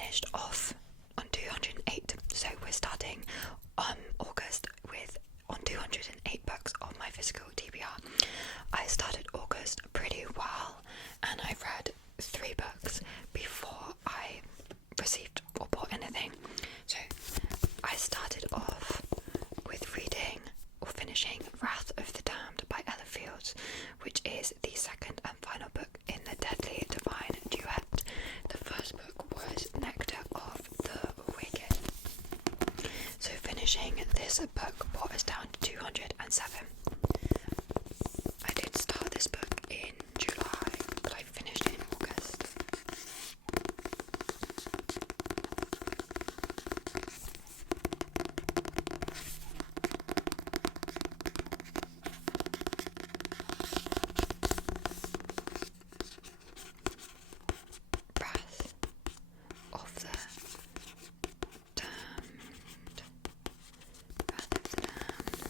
finished off on 208, so we're starting August with on 208 books on my physical TBR. I started August pretty well, and I read 3 books before I received or bought anything. So I started off with reading or finishing Wrath of the Damned by Ella Fields, which is the second and final book in the Deadly Divine Duet. The first book was Nectar of the Wicked. So finishing this book brought us down to 207. I did start this book in July, but I finished it in August. Wrath of the Damned. Wrath of the Damned.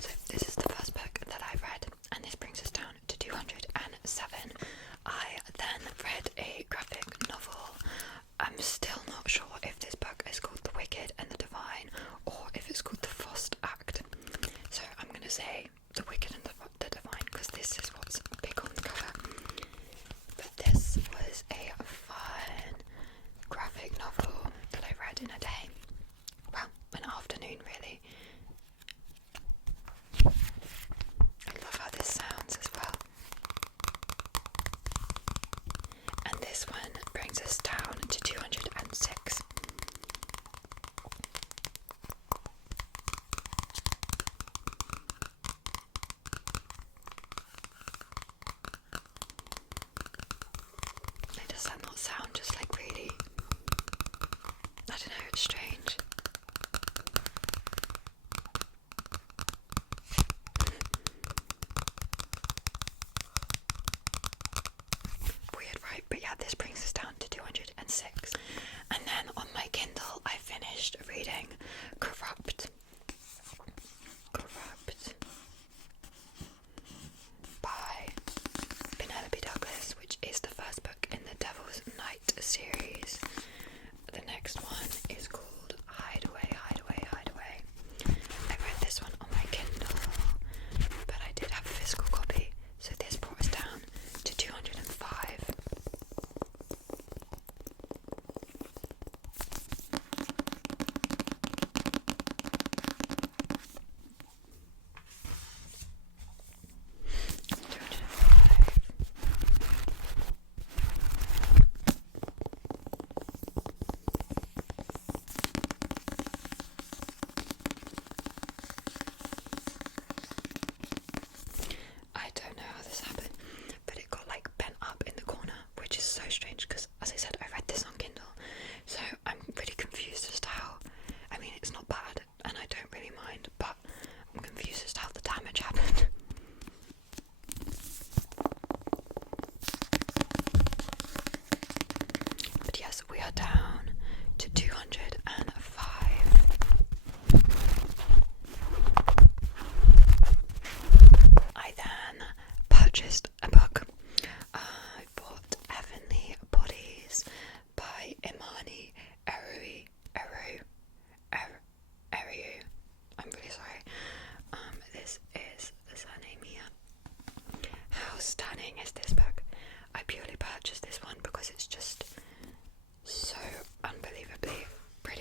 So this is the first book that I read, and this brings us down to 207. I then read a graphic novel. I'm still not sure if this book is called The Wicked and the Divine or if it's called The Frost Act. So I'm going to say The Wicked and the Divine because this is what's big on the cover. But this was a fun graphic novel that I read in a day. Well, an afternoon really. I love how this sounds as well. And this one brings us down to 206. Does that not sound just like really, I don't know, it's strange. Weird, right? But yeah, this brings us down to 206. And then on my Kindle, I finished reading Corrupt by Penelope Douglas, which is the first book in the Devil's Night series. The next one is called Hideaway. I read this one on my Kindle, but I did have a physical copy, so this brought us down to 205. I don't know how this happened, but it got like bent up in the corner, which is so strange because, as I said, I read this on Kindle, so I'm really confused as to how. I mean, it's not bad, and I don't really mind, but I'm confused as to how the damage happened. But yes, we are down to 205. I then purchased a book. I bought Heavenly Bodies by Imani Eru. I'm really sorry. This is the surname here. How stunning is this book? I purely purchased this one because it's just so unbelievably pretty.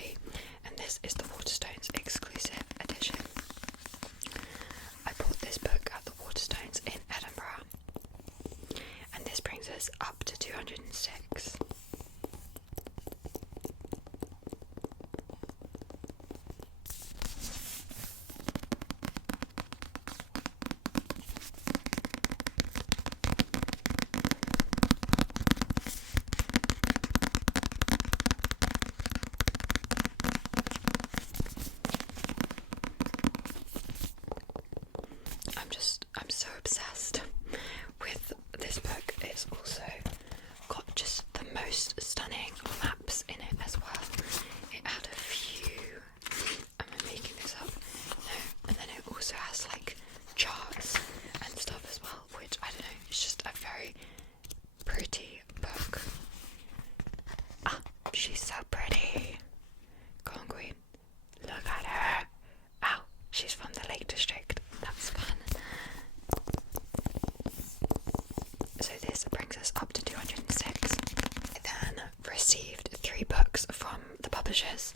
publishers.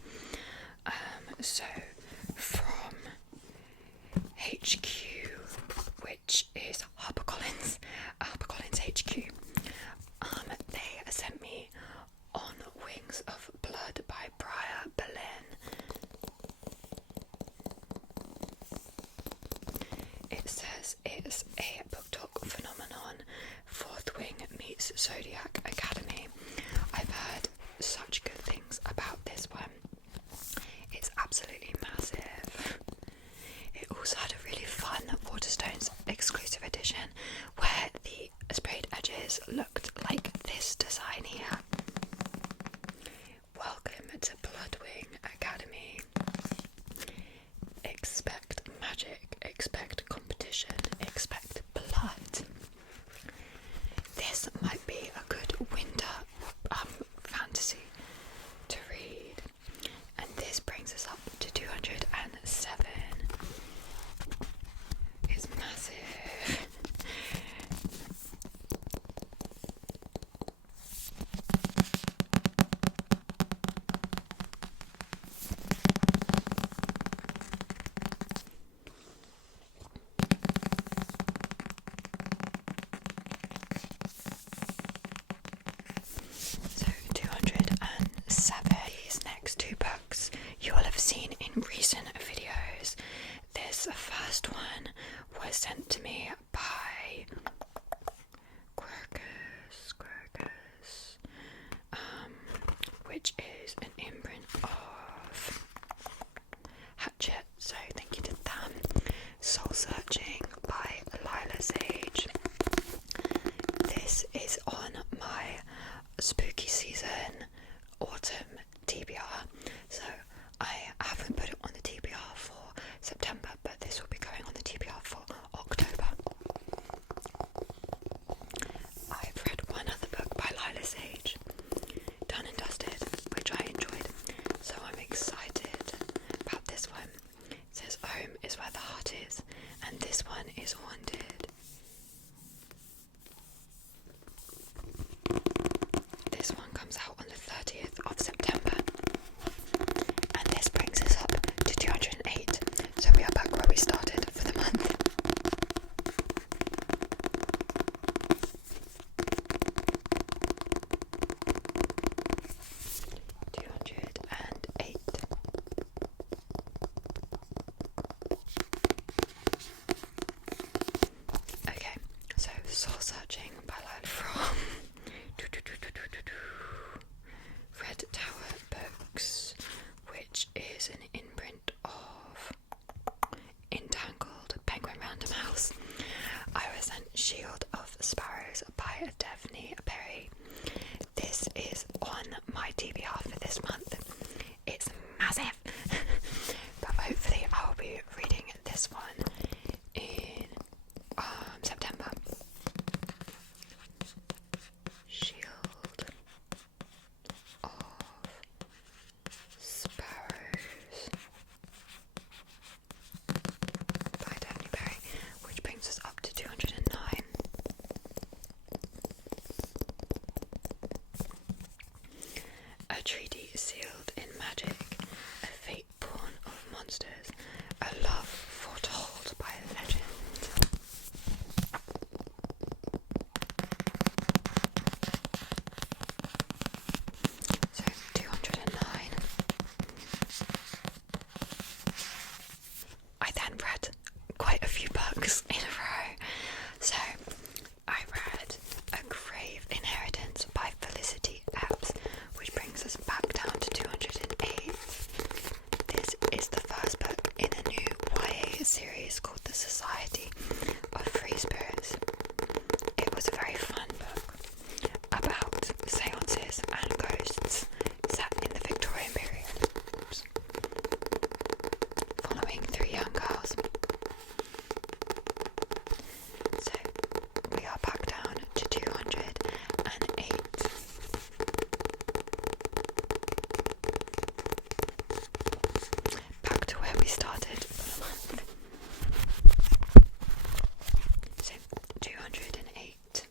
So from HQ, which is HarperCollins HQ, they sent me On Wings of Blood by Briar Berlin. It says it's a book talk phenomenon. Fourth Wing meets Zodiac Academy. I've heard such good things about this one. It's absolutely massive. It also had a really fun Waterstones exclusive edition where the sprayed edges looked like this design here. Welcome to Bloodwing Academy. Expect magic, expect competition, expect blood. This might be a good winter fantasy to read. And this brings us up to 207. It's massive. So 207. These next two books you will have seen in recent videos. This first one was sent to me by Crocus, which is an imprint of Hatchet, so thank you to them. Soul Searching by Lila Sage. This is on my spooky season autumn TBR, so I haven't put it on the TBR for September, but this will be going on the TBR for October. I've read one other book by Lila Sage, Done and Dusted, which I enjoyed, so I'm excited about this one. It says home is where the heart is, and this one is haunted. This one comes out on the 30th of September, and this brings us up to 208, so we are back where we started for the month. Okay, so Soul Searching by Lila from Red Tower Books, which is an imprint of Entangled, Penguin Random House. I was sent Shield of Sparrows by Daphne Perry. This is on my TBR for this month. It's massive, but hopefully I'll be reading this one in September. Shield of Sparrows by Daphne Perry, which brings us up to 209. A treaty sealed in magic, a fate born of monsters, a love foretold by legend. So 209. I then read quite a few books in a row. So I read A Grave Inheritance by Felicity Epps, which brings us back down to 208. This is the first book in a new YA series called The Society of Free Spirits. It was a very fun book about seances and ghosts set in the Victorian period, following three young girls. So we are back down to 208. Back to where we started for the month. So 208.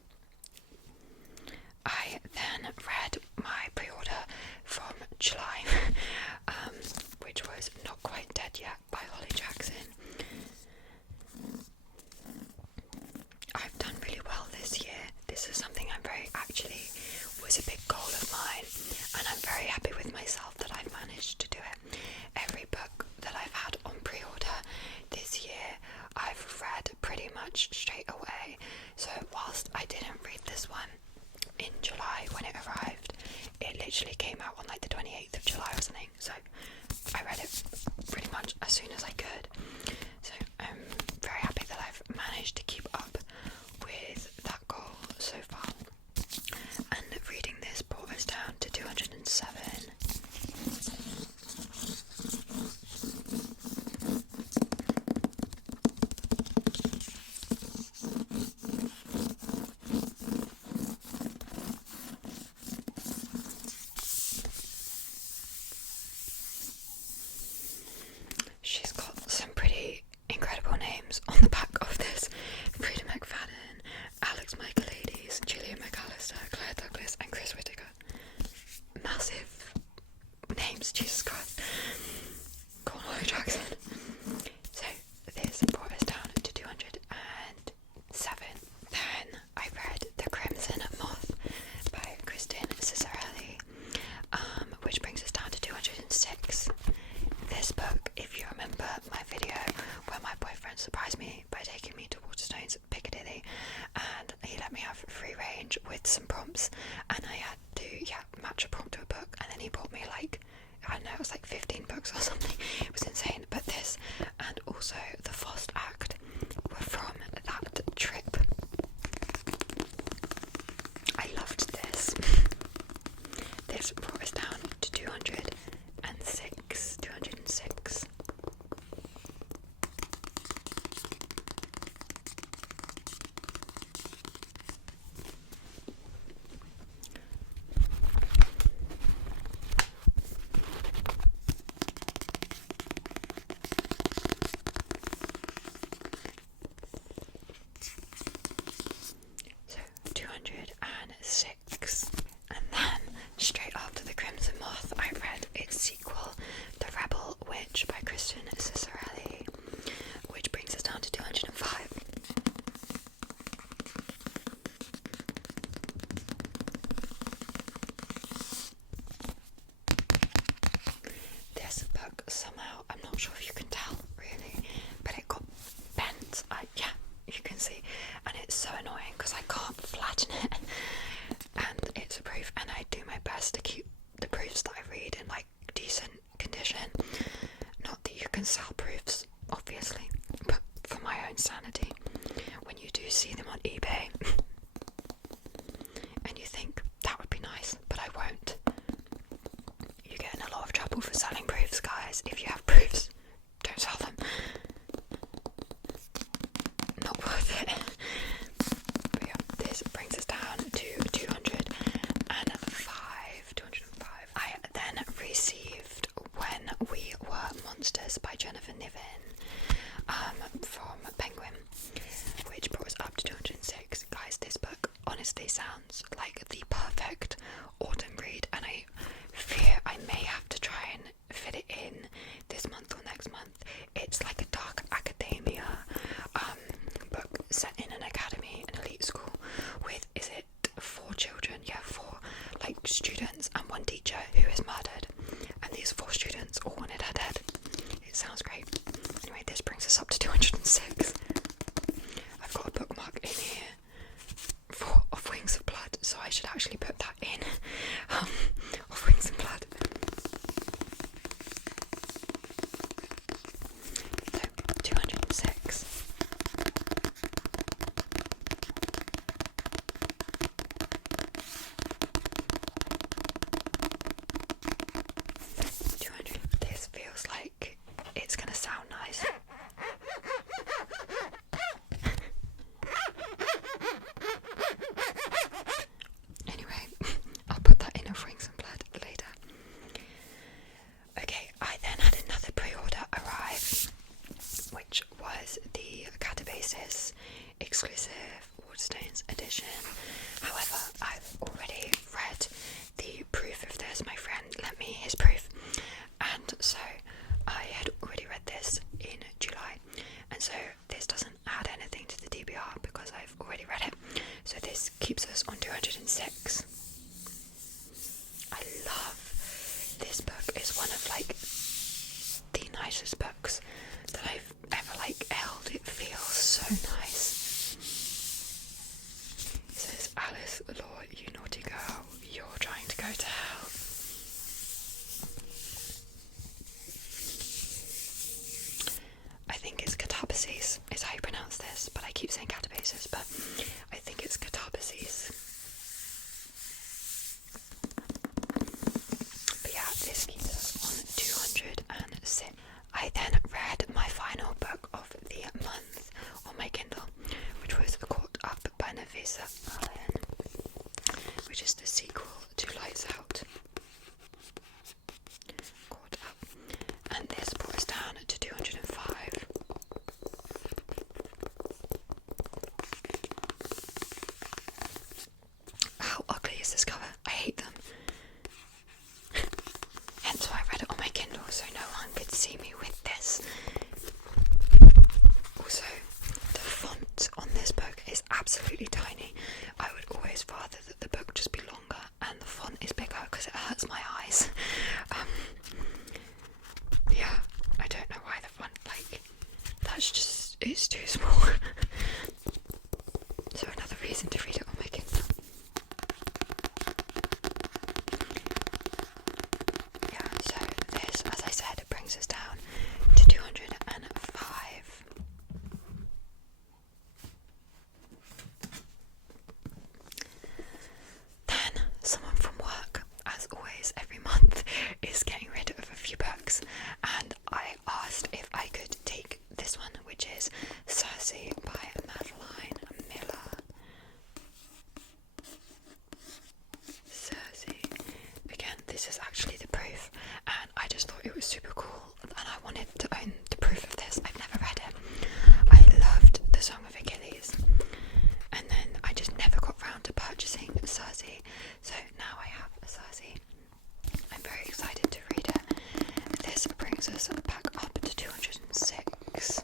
I then read my pre-order from July. read yet by Holly Jackson. I've done really well this year. This is something was a big goal of mine, and I'm very happy with myself that I've managed to do it. Every book that I've had on pre-order this year, I've read pretty much straight away. So whilst I didn't read this one in July when it arrived, it literally came out on like the 28th of July or something, so I read it pretty much as soon as I could. So I'm very happy that I've managed to keep up with that goal so far. And reading this brought us down to 207. She's got some pretty incredible names on the back of this. Frida McFadden, Alex Michaelides, Gillian McAllister, Claire Douglas and Chris Whittaker. Massive names, Jesus Christ. Go on, Holly Jackson. So this brought us down to 207. Then I read The Crimson Moth by Christine Cicerelli, which brings us down to 206. This book, if you remember my video where my boyfriend surprised me by taking me to Waterstones Piccadilly, and he let me have free range with some prompts, and I had to match a prompt to a book, and then he bought me like, I don't know, it was like 15 books or something. It was insane. But this and also the First Act were from that trip. I loved this. This brought us down to 206. So 206. And then straight after The Crimson Moth, I read its sequel, The Rebel Witch by Christine Cicerelli, which brings us down to 205. This book somehow, I'm not sure if you can tell really, but it got bent. Yeah, you can see, and it's so annoying because I can't flatten it, and it's a proof, and I do my best to keep the proofs that I read in like decent condition. Not that you can sell proofs, obviously, but for my own sanity, when you do see them on eBay and you think that would be nice, but I won't, you get in a lot of trouble for selling proofs, guys. If you have proofs, don't sell them. Not worth it. But yeah, this brings us down to 205. I then received When We Were Monsters by Jennifer Niven from Penguin, which brought us up to 206. Guys, this book honestly sounds like the perfect autumn read, and I fear I may have to try and fit it in this of like the nicest books that I've ever like held. It feels so nice. It says, Alice Law, you naughty girl, you're trying to go to hell. I think it's catabasis is how you pronounce this, but I keep saying catabasis, but I think it's catabasis. But yeah, this keeps us on 206. I then read my final book of the month on my Kindle, which was Caught Up by Nafisa Allen, which is the sequel to Lights Out. Caught Up. And this brought us down to 205. How ugly is this cover? I hate them. Hence why I read it on my Kindle, so no one could see me with this. Also, the font on this book is absolutely tiny. I would always rather that the book just be longer and the font is bigger because it hurts my eyes. Yeah, I don't know why the font, like, that's just, it's too small. So another reason to read it on my Kindle. Yeah, so this, as I said, brings us down to 205. Then someone from work, as always every month, is getting rid of a few books, and I asked if I could take this one, which is Circe by Madeline Miller. Circe. Again, this is actually the proof, and I just thought it was super cool, and I wanted to own the proof of this. I've never read it. I loved The Song of Achilles, and then I just never got round to purchasing Circe, so now I have a Circe. I'm very excited to read it. This brings us back up to 206.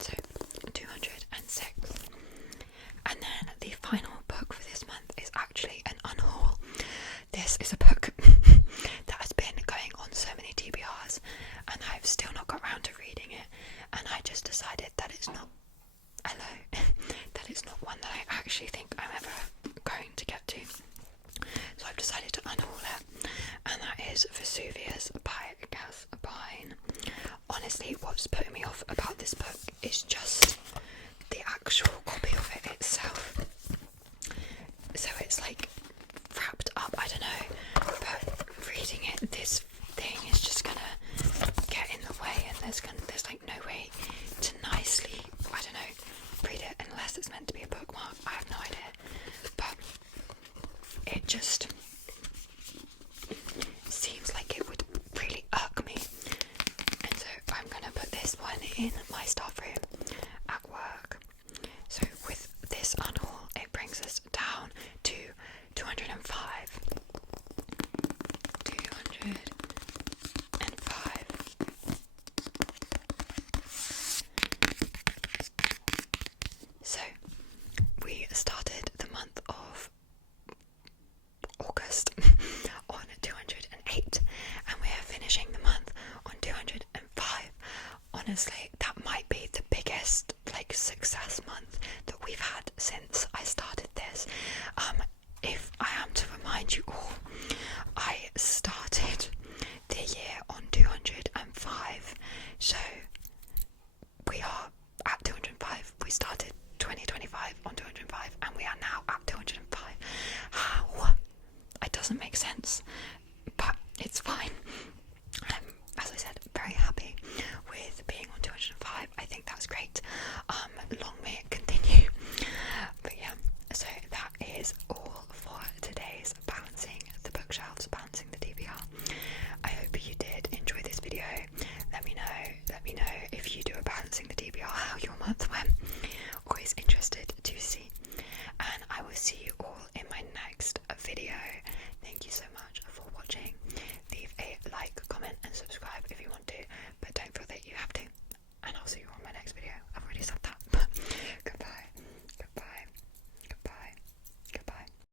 So, 206. And then the final book for this month is actually an unhaul. This is a book that has been going on so many TBRs, and I've still not got round to reading it, and I just decided that it's not, that it's not one that I actually think I'm ever going to get to. So I've decided to unhaul it, and that is Vesuvius by Cass Pine. Honestly, what's putting me off about this book is just the actual copy of it itself. So it's like wrapped up, I don't know, but reading it, this thing is just gonna get in the way, and there's like no way to nicely, I don't know, read it unless it's meant to be a bookmark. I have no idea, but it just seems like it would really irk me, and so I'm gonna put this one in my staff room at work. So with this unhaul, it brings us down to 205. 205. So we started the month of August on 208, and we are finishing the month on 205. Honestly, that might be the biggest success month that we've had since I started this. If I am to remind you all, I started the year on 205, so we are at 205. We started 2025 on 205, and we are now at 205. How? It doesn't make sense, but it's fine. As I said, very happy with being on 205. I think that's great. Long may it continue. But yeah, so that is